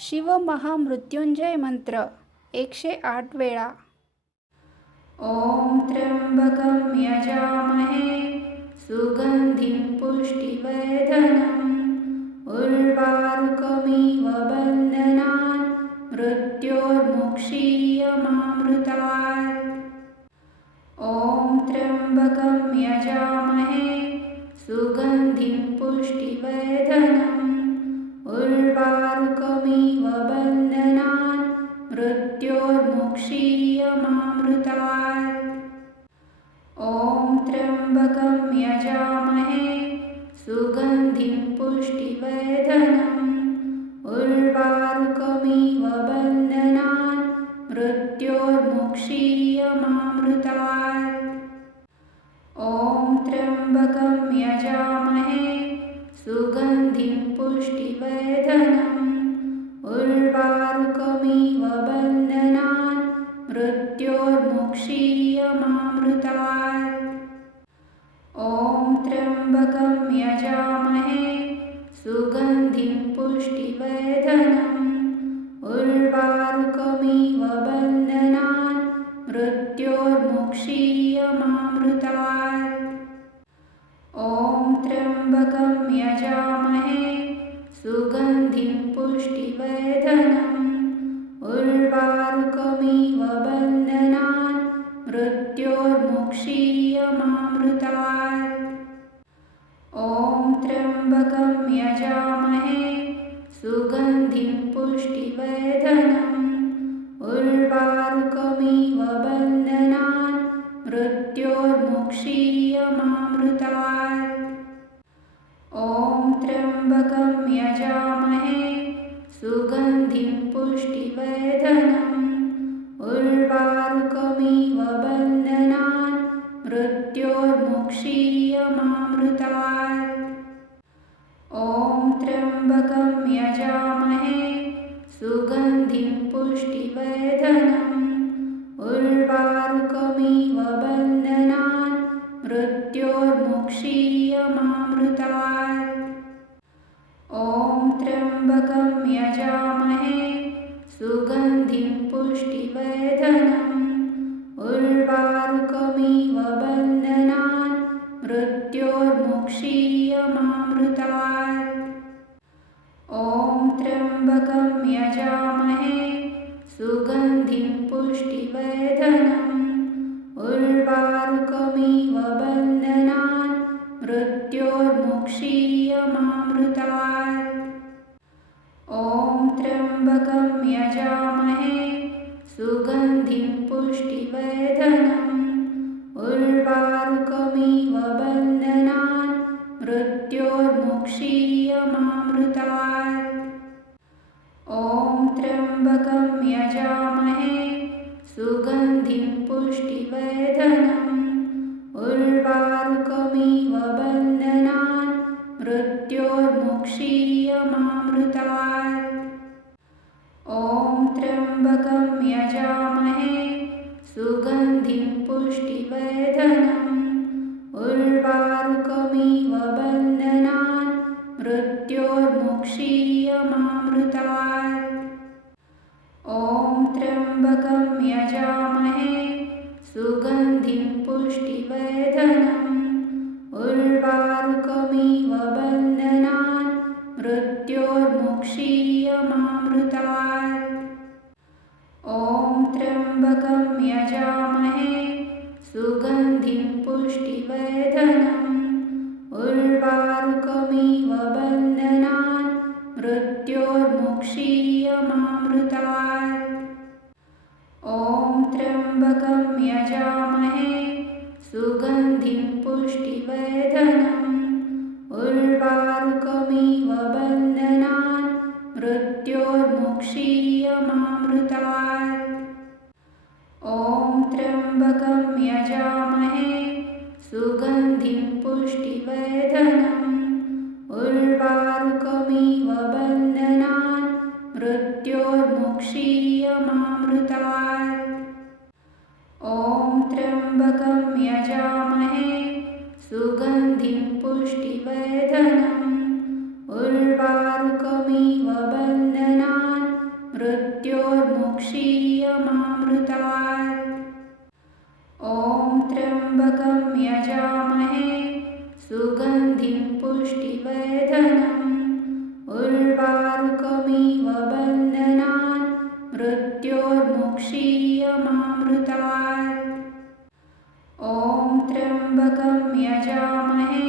शिवमहामृत्युंजय मंत्र 108 वेळा. ओम त्र्यंबकं यजामहे सुगंधिं पुष्टिवर्धनम् उर्वारुकमिव बन्धनान् मृत्योर्मुक्षीयमामृतात्. ओम त्र्यंबकं यजामहे सुगंधिं पुष्टिवर्धनम् उर्वारुकमिव बन्धनान् मृत्योर्मुक्षीयमामृतात्. ओम त्र्यंबकं यजामहे सुगंधिं पुष्टिवर्धनम् उर्वारुकमिव बन्धनान् मृत्योर्मुक्षीयमामृतात्. ओम त्र्यंबकं यजामहे सुगंधिं पुष्टिवर्धनम् उर्वारुकमिव बन्धनान् मृत्योर्मुक्षीयमामृतात्. ओम त्र्यंबकं यजामहे सुगंधिं पुष्टिवर्धनम् उर्वारुकमिव बन्धनान् मृत्योर्मुक्षीयमामृतात्. ओम त्र्यंबकं यजामहे सुगंधिं पुष्टिवर्धनम् उर्वारुकमिव बन्धनान् मृत्योर्मुक्षीयमामृतात्. ओम त्र्यंबकं यजामहे सुगंधिं पुष्टिवर्धनम् उर्वारुकमिव बन्धनान् मृत्योर्मुक्षीयमामृतात्. ओम त्र्यंबकं यजामहे सुगंधिं पुष्टिवर्धनम् उर्वारुकमिव बन्धनान् मृत्योर्मुक्षीयमामृतात्. ओम त्र्यंबकं यजामहे सुगंधिं पुष्टिवर्धनम् उर्वारुकमिव बन्धनान् मृत्योर्मुक्षीयमामृतात्. ओम त्र्यंबकं यजामहे सुगंधिं पुष्टिवर्धनम् उर्वारुकमिव बन्धनान् मृत्योर्मुक्षीयमामृतात्. ओम त्र्यंबकं यजामहे सुगंधिं पुष्टिवर्धनम् उर्वारुकमिव बन्धनान् मृत्योर्मुक्षीयमामृतात्. ओम त्र्यंबकं यजामहे सुगंधिं पुष्टिवर्धनम् उर्वारुकमिव बन्धनान् मृत्योर्मुक्षीयमामृतात्. ओम त्र्यंबकं यजामहे सुगंधिं पुष्टिवर्धनम् उर्वारुकमिव बन्धनान् मृत्योर्मुक्षीयमामृतात्. ओम त्र्यंबकं यजामहे सुगंधिं पुष्टिवर्धनम् उर्वारुकमिव बन्धनान् मृत्योर्मुक्षीयमामृतात्. ओम त्र्यंबकं यजामहे सुगंधिं पुष्टिवर्धनम् उर्वारुकमिव बन्धनान् मृत्योर्मुक्षीयमामृतात्. ओम त्र्यंबकं यजामहे सुगंधिं पुष्टिवर्धनम् उर्वारुकमिव बन्धनान् मृत्योर्मुक्षीयमामृतात्. ओम त्र्यंबकं यजामहे सुगंधिं पुष्टिवर्धनम् उर्वारुकमिव बन्धनान् मृत्योर्मुक्षीयमामृतात्. ओम त्र्यंबकं यजामहे सुगंधिं पुष्टिवर्धनम् उर्वारुकमिव बन्धनान् मृत्योर्मुक्षीयमामृतात्. ओम त्र्यंबकं यजामहे सुगंधिं पुष्टिवर्धनम् उर्वारुकमिव बन्धनान् त्र्यम्बकं यजामहे सुगन्धिं पुष्टिवर्धनम् उर्वारुकमिव बन्धनान् मृत्योर्मुक्षीयमामृतात्। ॐ त्र्यम्बकं यजामहे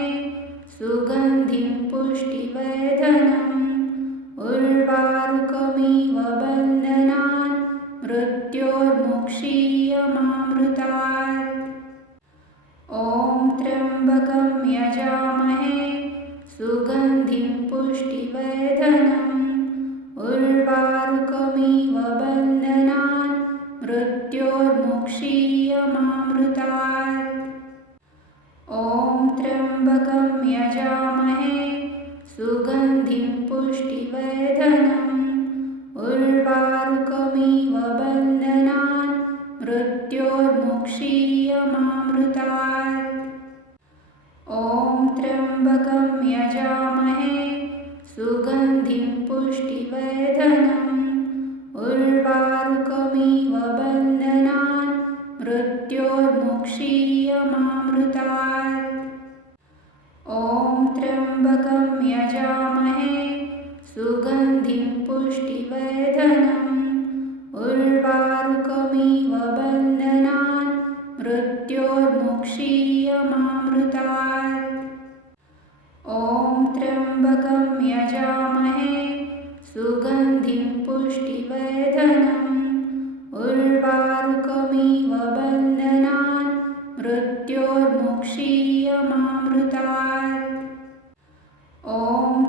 सुगन्धिं पुष्टिवर्धनम् उर्वारुकमिव बन्धनान् मृत्योर्मुक्षीयमामृतात्। ॐ त्र्यम्बकं यजामहे सुगन्धिं पुष्टिवर्धनम् उर्वारुकमिव बन्धनान् मृत्योर्मुक्षीयमामृतात्। ॐ त्र्यम्बकं यजामहे सुगन्धिं पुष्टिवर्धनम् उर्वारुकमिव बन्धनान् मृत्योर्मुक्षीयमामृतात्। ॐ त्र्यम्बकं यजामहे सुगन्धिं पुष्टिवर्धनम् उर्वारुकमिव बन्धनान् मृत्योर्मुक्षीयमामृतात्। ॐ त्र्यम्बकं यजामहे सुगन्धिं पुष्टिवर्धनम् उर्वारुकमिव बन्धनान् मृत्योर्मुक्षीयमामृतात्। ॐ त्र्यम्बकं यजामहे सुगन्धिं पुष्टिवर्धनम् उर्वारुकमिव बन्धनान् मृत्योर्मुक्षीयमामृतात्। ॐ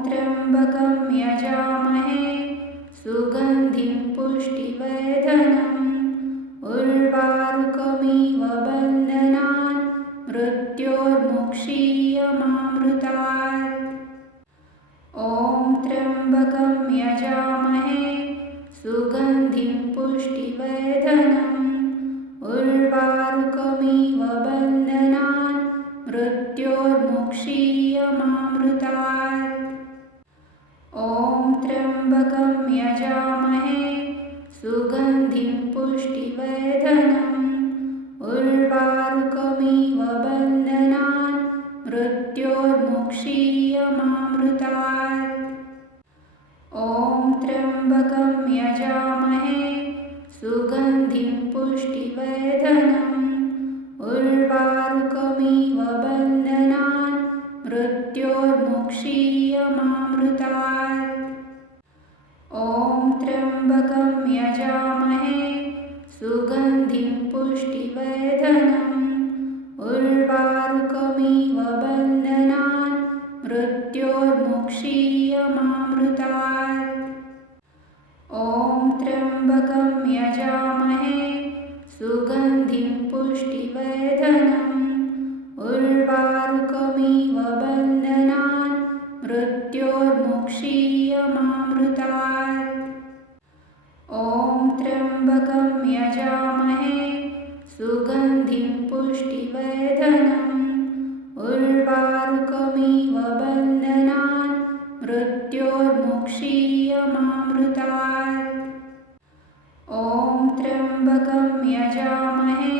त्र्यम्बकं यजामहे सुगन्धिं पुष्टिवर्धनम् उर्वारुकमिव बन्धनान् मृत्योर्मुक्षीयमामृतात्। ॐ त्र्यम्बकं यजामहे सुगन्धिं पुष्टिवर्धनम् उर्वारुकमिव बन्धनान् मृत्योर्मुक्षीयमामृतात्। ॐ त्र्यम्बकं यजामहे सुगन्धिं पुष्टिवर्धनम् उर्वारुकमिव बन्धनान् मृत्योर्मुक्षीयमामृतात्। ॐ त्र्यम्बकं यजामहे सुगन्धिं पुष्टिवर्धनम् उर्वारुकमिव बन्धनान् मृत्योर्मुक्षीयमामृतात्। ॐ त्र्यम्बकं यजामहे सुगन्धिं पुष्टिवर्धनम् उर्वारुकमिव बन्धनान् मृत्योर्मुक्षीयमामृतात्। ॐ त्र्यम्बकं यजामहे सुगन्धिं पुष्टिवर्धनम् उर्वारुकमिव बन्धनान् मृत्योर्मुक्षीयमामृतात्। ॐ त्र्यम्बकं यजामहे सुगन्धिं पुष्टिवर्धनम् उर्वारुकमिव बन्धनान् मृत्योर्मुक्षीयमामृतात्। ॐ त्र्यम्बकं यजामहे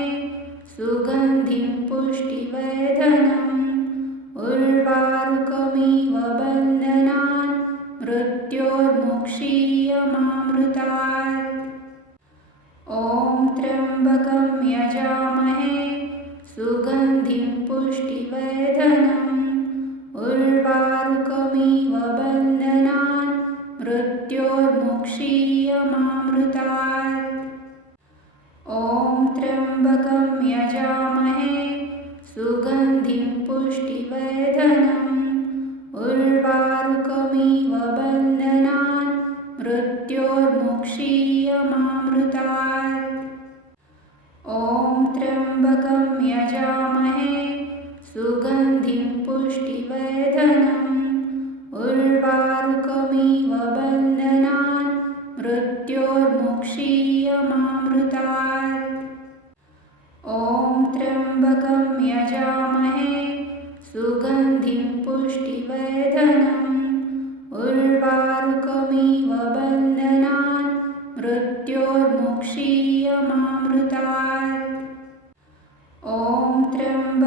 सुगन्धिं पुष्टिवर्धनम् उर्वारुकमिव बन्धनान् मृत्योर्मुक्षीयमामृतात्। ॐ त्र्यम्बकं यजामहे सुगन्धिं पुष्टिवर्धनम् उर्वारुकमिव बन्धनान् मृत्योर्मुक्षीयमामृतात्। ॐ त्र्यम्बकं यजामहे सुगन्धिं पुष्टिवर्धनम् उर्वारुकमिव बन्धनान् मृत्योर्मुक्षीयमामृतात्। ॐ त्र्यम्बकं यजामहे सुगन्धिं पुष्टिवर्धनम् उर्वारुकमिव बन्धनान् मृत्योर्मुक्षीयमामृतात्। ॐ त्र्यम्बकं यजामहे सुगन्धिं पुष्टिवर्धनम् उर्वारुकमिव बन्धनान् मृत्योर्मुक्षीयमामृतात्। ॐ त्र्यम्बकं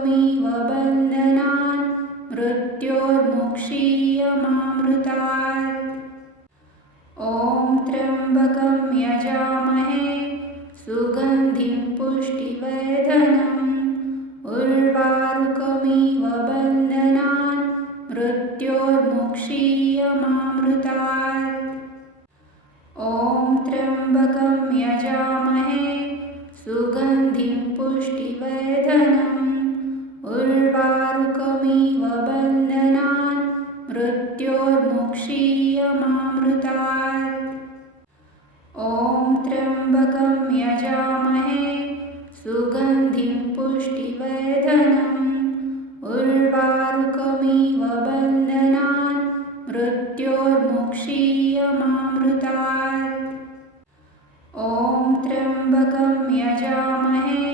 उर्वारुकमिव बन्धनान् मृत्योर्मुक्षीयमामृतात्। ॐ त्र्यम्बकं यजामहे सुगन्धिं पुष्टिवर्धनम् उर्वारुकमिव बन्धनान् मृत्योर्मुक्षीयमामृतात्। ॐ त्र्यम्बकं यजामहे सुगन्धिं पुष्टिवर्धनम् उर्वारुकमिव बन्धनान् मृत्योर्मुक्षीयमामृतात्। ॐ त्र्यम्बकं यजामहे सुगन्धिं पुष्टिवर्धनम् उर्वारुकमिव बन्धनान् मृत्योर्मुक्षीयमामृतात्। ॐ त्र्यम्बकं यजामहे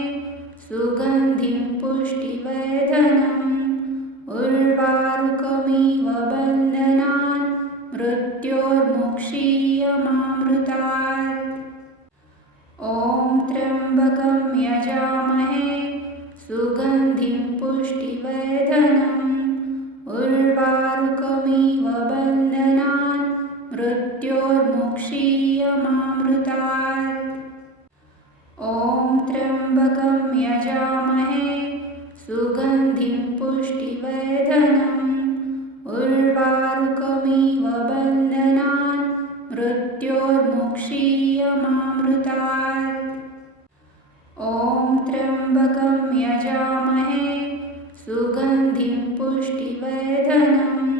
सुगन्धिं पुष्टिवर्धनम् उर्वारुकमिव बन्धनान् मृत्योर्मुक्षीयमामृतात्। ॐ त्र्यम्बकं यजामहे सुगन्धिं पुष्टिवर्धनम् उर्वारुकमिव बन्धनान् मृत्योर्मुक्षीयमामृतात्। ॐ त्र्यम्बकं यजामहे सुगन्धिं पुष्टिवर्धनम् उर्वारुकमिव बन्धनान् मृत्योर्मुक्षीयमामृतात्। ॐ त्र्यम्बकं यजामहे सुगन्धिं पुष्टिवर्धनम्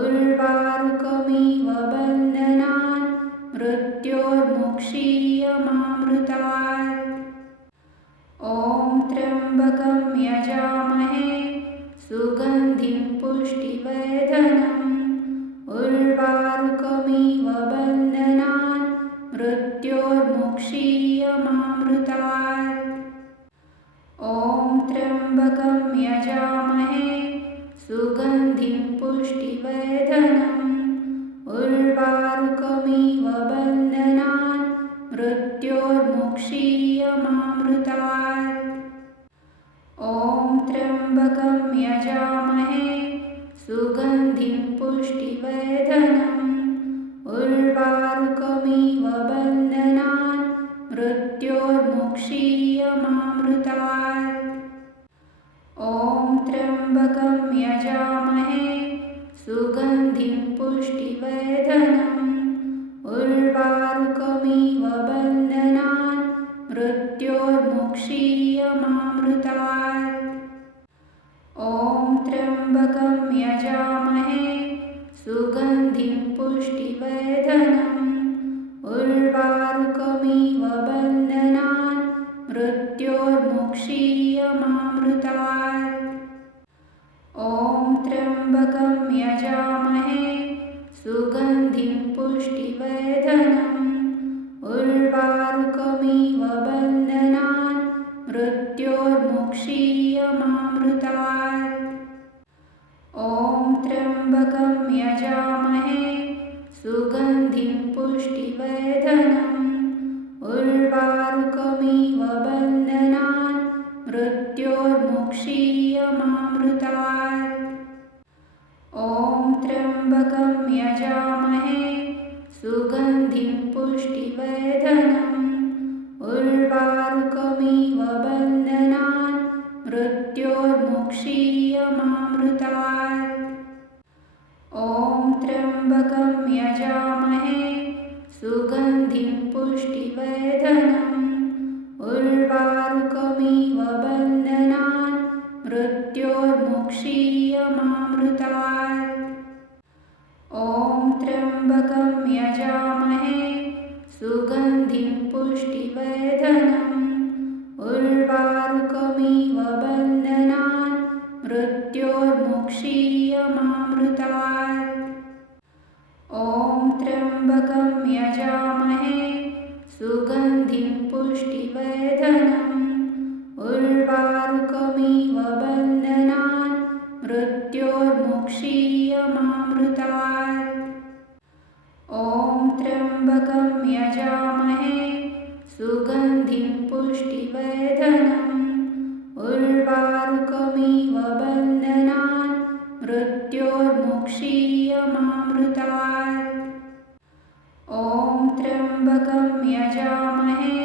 उर्वारुकमिव बन्धनान् मृत्योर्मुक्षीयमामृतात्। ॐ त्र्यम्बकं यजामहे सुगन्धिं पुष्टिवर्धनम् उर्वारुकमिव बन्धनान् मृत्योर्मुक्षीयमामृतात्। ॐ त्र्यम्बकं यजामहे सुगन्धिं पुष्टिवर्धनम् उर्वारुकमिव बन्धनान् मृत्योर्मुक्षीयमामृतात्। ॐ त्र्यम्बकं यजामहे सुगन्धिं पुष्टिवर्धनम् उर्वारुकमिव बन्धनान् मृत्योर्मुक्षीयमामृतात्। ॐ त्र्यम्बकं यजामहे सुगन्धिं पुष्टिवर्धनम् उर्वारुकमिव बन्धनान् मृत्योर्मुक्षीयमामृतात्। ॐ त्र्यम्बकं यजामहे सुगन्धिं पुष्टिवर्धनम् उर्वारुकमिव बन्धनान् मृत्योर्मुक्षीयमामृतात्। ॐ त्र्यम्बकं यजामहे सुगन्धिं पुष्टिवर्धनम् उर्वारुकमिव बन्धनान् मृत्योर्मुक्षीयमामृतात्। ॐ त्र्यम्बकं यजामहे सुगन्धिं पुष्टिवर्धनम् उर्वारुकमिव बन्धनान् मृत्योर्मुक्षीयमामृतात्। ॐ त्र्यम्बकं यजामहे सुगन्धिं पुष्टिवर्धनम् उर्वारुकमिव बन्धनान् मृत्योर्मुक्षीयमामृतात्। ॐ त्र्यम्बकं यजामहे सुगन्धिं पुष्टिवर्धनम् उर्वारुकमिव बन्धनान् मृत्योर्मुक्षीयमामृतात्। ॐ त्र्यम्बकं यजामहे सुगन्धिं पुष्टिवर्धनम् उर्वारुकमिव बन्धनान् मृत्योर्मुक्षीयमामृतात्। ॐ त्र्यम्बकं यजामहे सुगन्धिं पुष्टिवर्धनम् उर्वारुकमिव बन्धनान् मृत्योर्मुक्षीयमामृतात्। ॐ त्र्यम्बकं यजामहे सुगन्धिं पुष्टिवर्धनम् उर्वारुकमिव उर्वारुकमिव बन्धनान् मृत्योर्मुक्षीयमामृतात्। ॐ त्र्यम्बकं यजामहे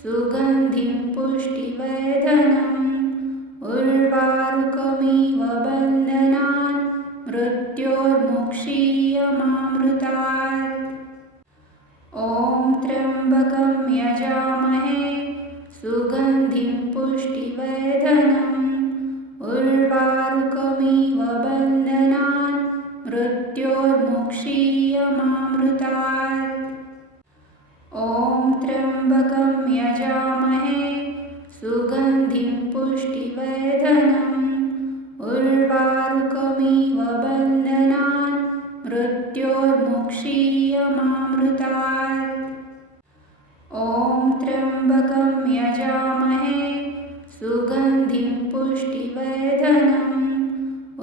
सुगन्धिं पुष्टिवर्धनम् उर्वारुकमिव बन्धनान् मृत्योर्मुक्षीयमामृतात्। ॐ त्र्यम्बकं यजामहे सुगन्धिं पुष्टिवर्धनम् उर्वारुकमिव बन्धनान् मृत्योर्मुक्षीयमामृतात्। ॐ त्र्यम्बकं यजामहे सुगन्धिं पुष्टिवर्धनम् उर्वारुकमिव बन्धनान् मृत्योर्मुक्षीयमामृतात्। ॐ त्र्यम्बकं यजामहे सुगन्धिं पुष्टिवर्धनम्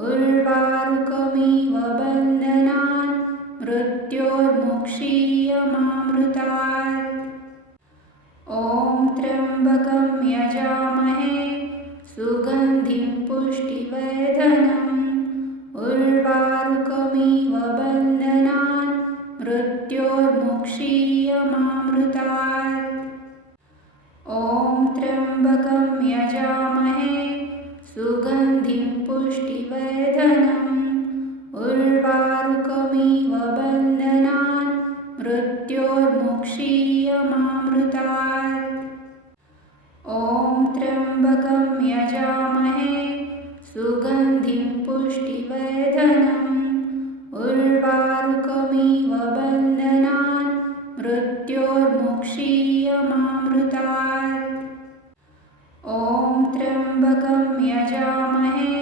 उर्वारुकमिव बन्धनान् मृत्योर्मुक्षीयमामृतात्। ॐ त्र्यम्बकं यजामहे सुगन्धिं पुष्टिवर्धनम् उर्वारुकमिव बन्धनान् मृत्योर्मुक्षीयमामृतात्। ॐ त्र्यम्बकं यजामहे सुगन्धिं पुष्टिवर्धनम् उर्वारुकमिव बन्धनान् मृत्योर्मुक्षीयमामृतात्। ॐ त्र्यम्बकं यजामहे सुगन्धिं पुष्टिवर्धनम् उर्वारुकमिव बन्धनान् मृत्योर्मुक्षीयमामृतात्। ॐ त्र्यम्बकं यजामहे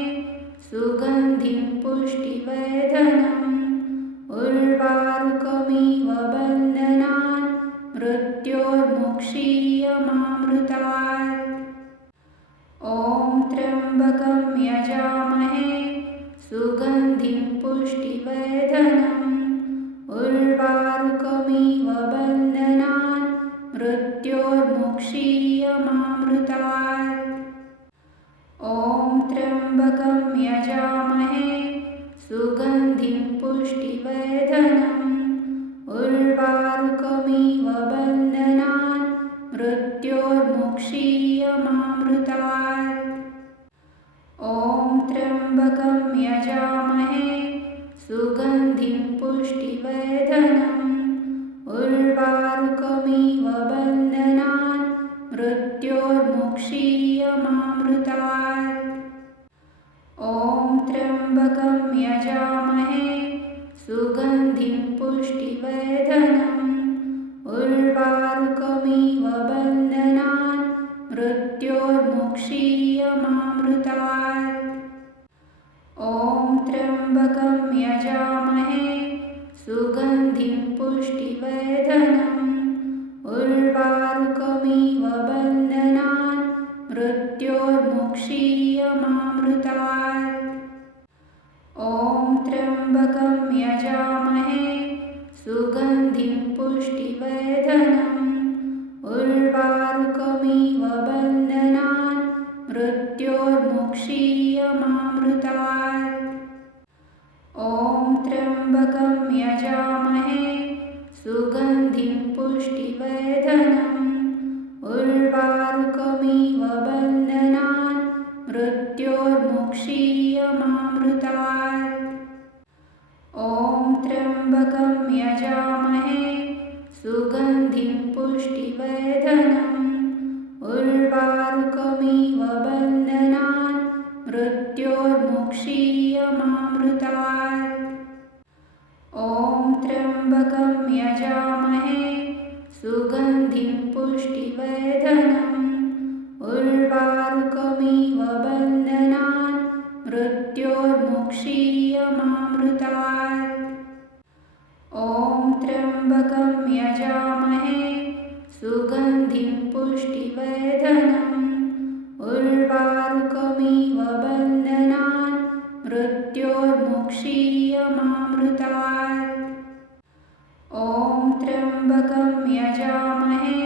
सुगन्धिं पुष्टिवर्धनम् उर्वारुकमिव बन्धनान् मृत्योर्मुक्षीयमामृतात्। ॐ त्र्यम्बकं यजामहे सुगन्धिं पुष्टिवर्धनम् उर्वारुकमिव बन्धनान् मृत्योर्मुक्षीयमामृतात्। ॐ त्र्यम्बकं यजामहे सुगन्धिं पुष्टिवर्धनम् उर्वारुकमिव बन्धनान् मृत्योर्मुक्षीयमामृतात्। ॐ त्र्यम्बकं यजामहे सुगन्धिं पुष्टिवर्धनम् उर्वारुकमिव बन्धनान् मृत्योर्मुक्षीयमामृतात्। ॐ त्र्यम्बकं यजामहे सुगन्धिं पुष्टिवर्धनम् उर्वारुकमिव बन्धनान् मृत्योर्मुक्षीयमामृतात्। ॐ त्र्यम्बकं यजामहे सुगन्धिं पुष्टिवर्धनम् उर्वारुकमिव बन्धनान् मृत्योर्मुक्षीयमामृतात्। ॐ त्र्यम्बकं यजामहे सुगन्धिं पुष्टिवर्धनम् उर्वारुकमिव बन्धनान् मृत्योर्मुक्षीयमामृतात्। ॐ त्र्यम्बकं यजामहे सुगन्धिं पुष्टिवर्धनम् उर्वारुकमिव बन्धनान् मृत्योर्मुक्षीयमामृतात्। ॐ त्र्यम्बकं यजामहे सुगन्धिं पुष्टिवर्धनम् उर्वारुकमिव बन्धनान् मृत्योर्मुक्षीयमामृतात्। ॐ त्र्यम्बकं यजामहे सुगन्धिं पुष्टिवर्धनम् उर्वारुकमिव बन्धनान् मृत्योर्मुक्षीयमामृतात्। ॐ त्र्यम्बकं यजामहे सुगन्धिं पुष्टिवर्धनम् उर्वारुकमिव बन्धनान् मृत्योर्मुक्षीयमामृतात्। ॐ त्र्यम्बकं यजामहे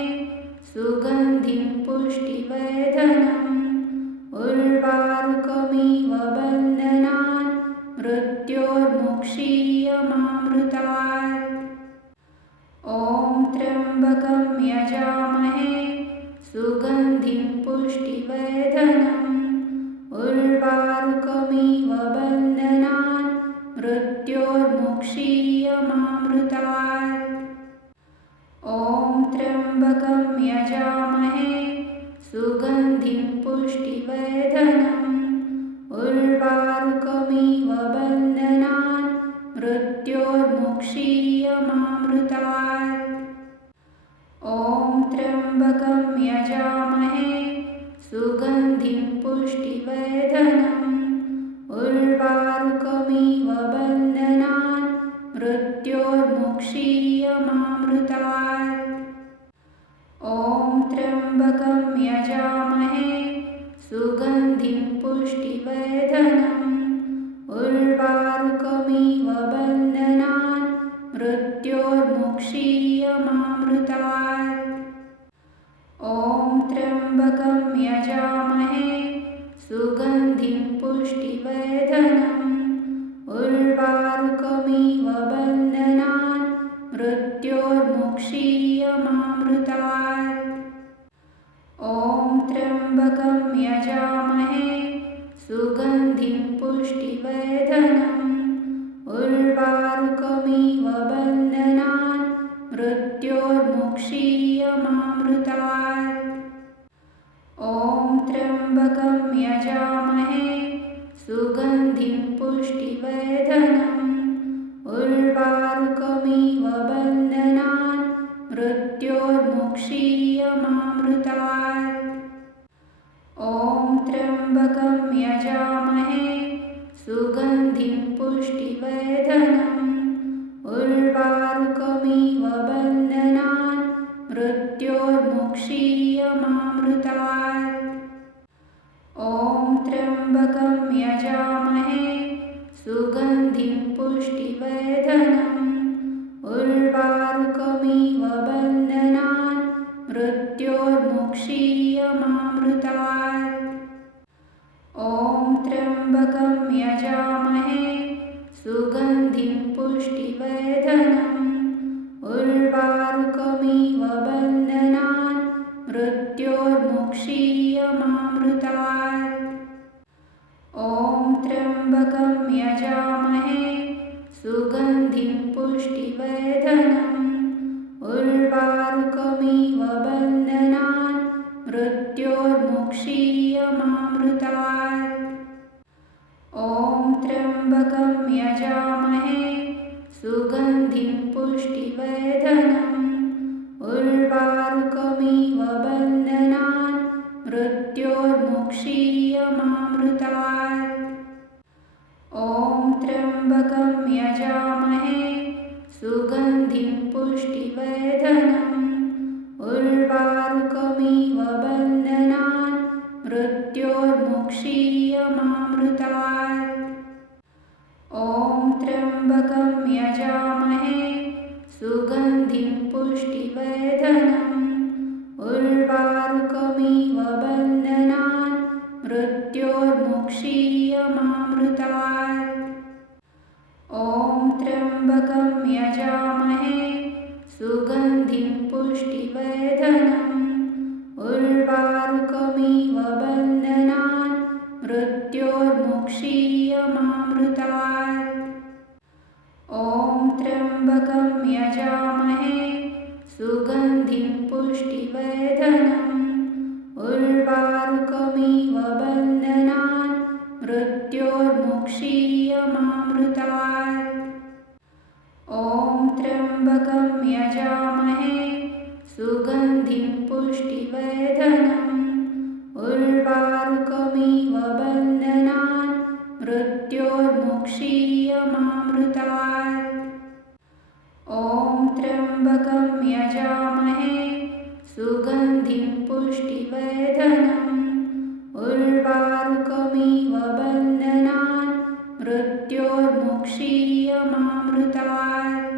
सुगन्धिं पुष्टिवर्धनम् मृत्योर्मुक्षीयमामृतात्। ॐ त्र्यम्बकं यजामहे सुगन्धिं पुष्टिवर्धनम् उर्वारुकमिव बन्धनान् मृत्योर्मुक्षीयमामृतात्। ॐ त्र्यम्बकं यजामहे सुगन्धिं पुष्टिवर्धनम् उर्वारुकमिव बन्धनान् मृत्योर्मुक्षीयमामृतात्। ॐ त्र्यम्बकं यजामहे सुगन्धिं पुष्टिवर्धनम् उर्वारुकमिव बन्धनान् मृत्योर्मुक्षीयमामृतात्। ॐ त्र्यम्बकं यजामहे सुगन्धिं पुष्टिवर्धनम् उर्वारुकमिव बन्धनान् मृत्योर्मुक्षीयमामृतात्। ॐ त्र्यम्बकं यजामहे सुगन्धिं पुष्टिवर्धनम् उर्वारुकमिव बन्धनान् मृत्योर्मुक्षीयमामृतात्। ॐ त्र्यम्बकं यजामहे सुगन्धिं पुष्टिवर्धनम् उर्वारुकमिव बन्धनान् मृत्योर्मुक्षीयमामृतात्। ॐ त्र्यम्बकं यजामहे सुगन्धिं पुष्टिवर्धनम् उर्वारुकमिव बन्धनान् मृत्योर्मुक्षीयमामृतात्। ॐ त्र्यम्बकं यजामहे सुगन्धिं पुष्टिवर्धनम् उर्वारुकमिव बन्धनान् मृत्योर्मुक्षीयमामृतात्। ॐ त्र्यम्बकं यजामहे सुगन्धिं पुष्टिवर्धनम् उर्वारुकमिव बन्धनान् मृत्योर्मुक्षीयमामृतात्। ॐ त्र्यम्बकं यजामहे सुगन्धिं पुष्टिवर्धनम् उर्वारुकमिव बन्धनान् मृत्योर्मुक्षीयमामृतात्। ॐ त्र्यम्बकं यजामहे सुगन्धिं पुष्टिवर्धनम् उर्वारुकमिव बन्धनान् मृत्योर्मुक्षीयमामृतात्। ॐ त्र्यम्बकं यजामहे सुगन्धिं पुष्टिवर्धनम् उर्वारुकमिव बन्धनान् मृत्योर्मुक्षीयमामृतात्। ॐ त्र्यम्बकं यजामहे सुगन्धिं पुष्टिवर्धनम् उर्वारुकमिव बन्धनान् मृत्योर्मुक्षीयमामृतात्। ॐ त्र्यम्बकं यजामहे सुगन्धिं पुष्टिवर्धनम् उर्वारुकमिव बन्धनान् मृत्योर्मुक्षीयमामृतात्। ॐ त्र्यम्बकं यजामहे सुगन्धिं पुष्टिवर्धनम् उर्वारुकमिव बन्धनान् मृत्योर्मुक्षीयमामृतात्। ॐ त्र्यम्बकं यजामहे सुगन्धिं पुष्टिवर्धनम् उर्वारुकमिव बन्धनान् मृत्योर्मुक्षीयमामृतात्। ॐ त्र्यम्बकं यजामहे सुगन्धिं पुष्टिवर्धनम् उर्वारुकमिव बन्धनान् मृत्योर्मुक्षीयमामृतात्। ॐ त्र्यम्बकं यजामहे सुगन्धिं पुष्टिवर्धनम् उर्वारुकमिव बन्धनान् मृत्योर्मुक्षीयमामृतात्।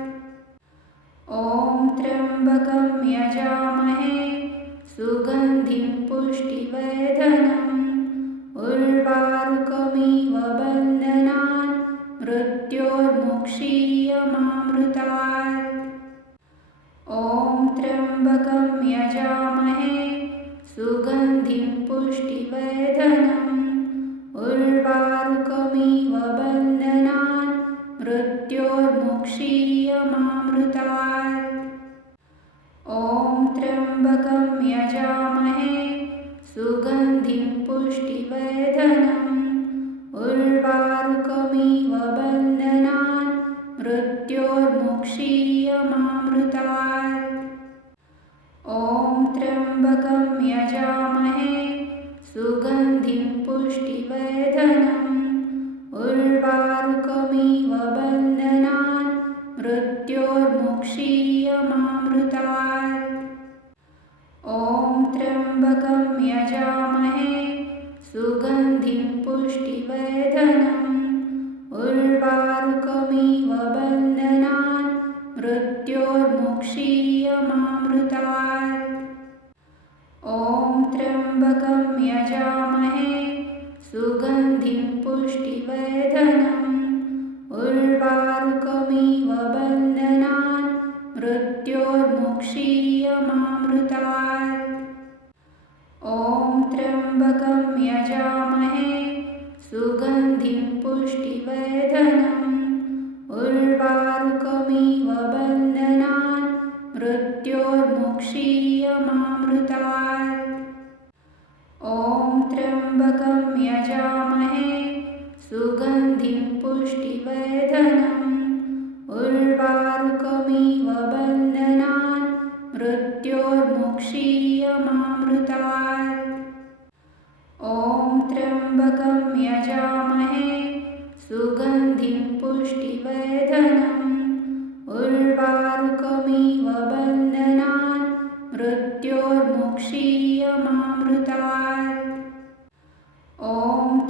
ॐ त्र्यम्बकं यजामहे सुगन्धिं पुष्टिवर्धनम् उर्वारुकमिव बन्धनान् ॐ त्र्यम्बकं यजामहे सुगन्धिं पुष्टिवर्धनम् उर्वारुकमिव बन्धनान् मृत्योर्मुक्षीयमामृतात्। ॐ त्र्यम्बकं यजामहे सुगन्धिं पुष्टिवर्धनम् उर्वारुकमिव बन्धनान् मृत्योर्मुक्षीयमामृतात्। ॐ त्र्यम्बकं यजामहे सुगन्धिं पुष्टिवर्धनम् उर्वारुकमिव बन्धनान् मृत्योर्मुक्षीयमामृतात्। ॐ त्र्यम्बकं यजामहे सुगन्धिं पुष्टिवर्धनम् उर्वारुकमिव बन्धनान् मृत्योर्मुक्षीयमामृतात्। ॐ त्र्यम्बकं यजामहे सुगन्धिं पुष्टिवर्धनम् उर्वारुकमिव बन्धनान् मृत्योर्मुक्षीयमामृतात्। ॐ त्र्यम्बकं यजामहे सुगन्धिं पुष्टिवर्धनम् उर्वारुकमिव बन्धनान् मृत्योर्मुक्षीयमामृतात्। ॐ त्र्यम्बकं यजामहे सुगन्धिं पुष्टिवर्धनम् उर्वारुकमिव बन्धनान् मृत्योर्मुक्षीयमामृतात्। ॐ त्र्यम्बकं यजामहे सुगन्धिं पुष्टिवर्धनम् उर्वारुकमिव बन्धनान् मृत्योर्मुक्षीयमामृतात्। ॐ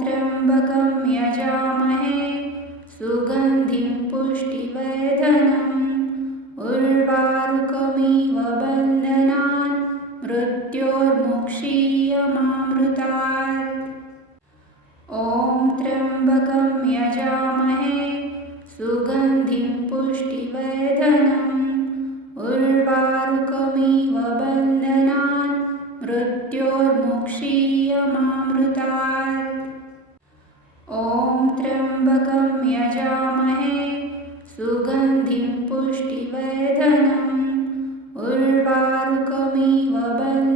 त्र्यम्बकं यजामहे सुगन्धिं पुष्टिवर्धनम् उर्वारुकमिव बन्धनान् मृत्योर्मुक्षीयमामृतात्। ॐ त्र्यम्बकं यजामहे सुगन्धिं पुष्टिवर्धनम् उर्वारुकमिव बन्धनान् मृत्योर्मुक्षीयमामृतात्। ॐ त्र्यम्बकं यजामहे सुगन्धिं पुष्टिवर्धनम् उर्वारुकमिव बन्धनान्